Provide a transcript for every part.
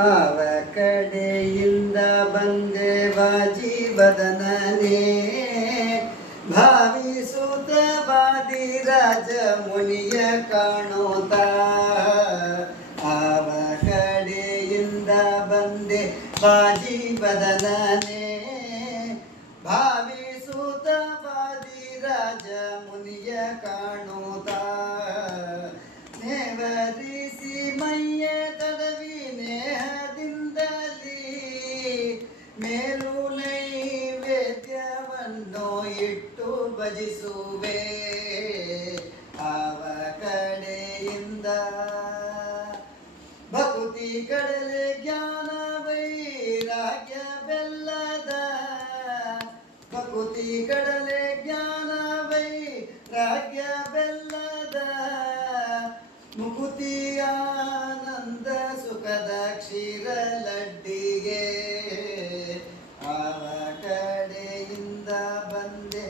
ಆವ ಕಡೆಯಿಂದ ಬಂದೆ ವಾಜಿವದನನೇ ಭಾವಿಸುತ್ತ ವಾದಿರಾಜ ಮುನಿಯ ಕಾಣುತ್ತ ಆವ ಕಡೆಯಿಂದ ಬಂದೆ ವಾಜಿವದನನೇ ಭಾವಿಸುತ್ತ ವಾದಿರಾಜ ಮುನಿಯ ಕಾಣುತ್ತ ನೇವರಿಸಿ ಮೈಯ ತಡವಿ ನೇಹದಿಂದಲೀ ಮೇಲು ನೈವೇದ್ಯವನ್ನು ಇಟ್ಟು ಭಜಿಸುವೆ ಆವ ಕಡೆಯಿಂದ ಭಕ್ತಿ ಕಡಲೆ ಜ್ಞಾನ ವೈರಾಗ್ಯ ಬೆಲ್ಲದ ಭಕ್ತಿ ಕಡಲೆ ಜ್ಞಾನ ವೈರಾಗ್ಯ ಬೆಲ್ಲದ ಮುಕುತಿ ಆನಂದ ಸುಖದ ಕ್ಷೀರ ಲಡ್ಡಿಗೆ ಆವ ಕಡೆಯಿಂದ ಬಂದೆ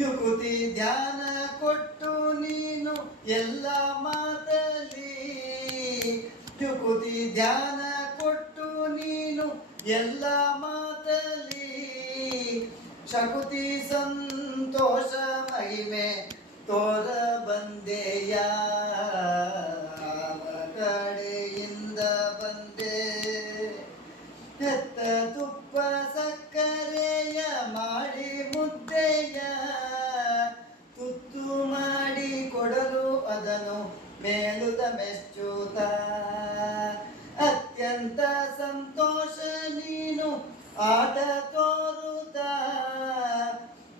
ಯುಕುತಿ ಧ್ಯಾನ ಕೊಟ್ಟು ನೀನು ಎಲ್ಲ ಮಾತಲಿ ಯುಕುತಿ ಧ್ಯಾನ ಕೊಟ್ಟು ನೀನು ಎಲ್ಲ ಮಾತಲಿ ಶಕುತಿ ಸಂತೋಷ ಮಹಿಮೆ ತೋರ ಬಂದೆಯ ಕಡೆಯಿಂದ ಬಂದೆ ಹೆತ್ತ ತುಪ್ಪ ಸಕ್ಕರೆಯ ಮಾಡಿ ಮುದ್ದೆಯ ತುತ್ತು ಮಾಡಿ ಕೊಡಲು ಅದನ್ನು ಮೇಲುದ ಮೆಚ್ಚುತ್ತ ಅತ್ಯಂತ ಸಂತೋಷ ನೀನು ಆಟ ತೋರುತ್ತ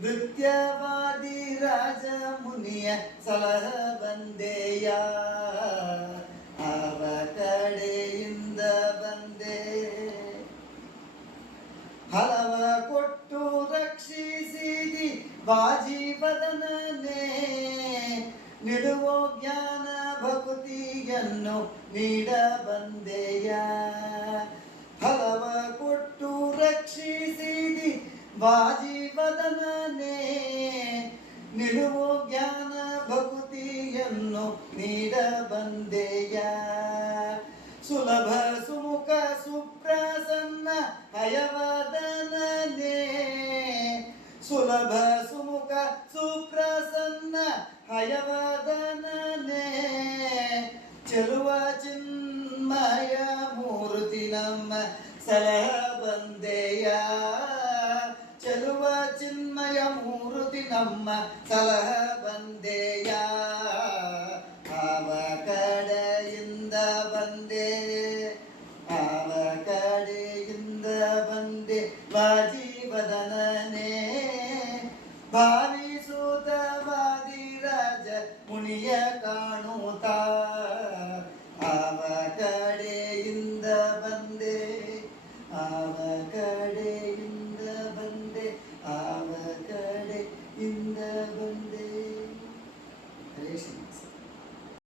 ನೃತ್ಯವಾದಿ ರಾಜ ಮುನಿಯ ಸಲಹ ಬಂದೆಯ ಆವ ಕಡೆಯಿಂದ ಬಂದೆ ಹಲವ ಕೊಟ್ಟು ರಕ್ಷಿಸಿದಿ ವಾಜಿವದನನೇ ನಿಡುವ ಜ್ಞಾನ ಭಕ್ತಿಯನ್ನು ನೀಡ ಬಂದೆಯ ಹಲವ ಕೊಟ್ಟು ರಕ್ಷಿಸಿದಿ ವಾಜಿವದನನೇ ನಿಡುವ ಜ್ಞಾನ ಭಕ್ತಿಯನ್ನು ನೀಡ ಬಂದೆಯ ಸುಲಭ ಸುಮುಖ ಸುಪ್ರಸನ್ನ ಹಯವದನನೇ ಸುಲಭ ಸುಮುಖ ಸುಪ್ರಸನ್ನ ಹಯವದನನೇ ಚೆಲುವ ಚಿನ್ಮಯ ಮೂರ್ತಿ ನಮ್ಮ ಸಲಹ ಬಂದೆಯ ಚೆಲುವ ಚಿನ್ಮಯ ಮೂರ್ತಿ ನಮ್ಮ ಸಲಹ ಬಂದೆಯ ಆವ ಕಡೆಯಿಂದ ಬಂದೆ ಆವ ಕಡೆಯಿಂದ ಬಂದೆ ವಾಜಿವದನನೇ ಭಾವಿ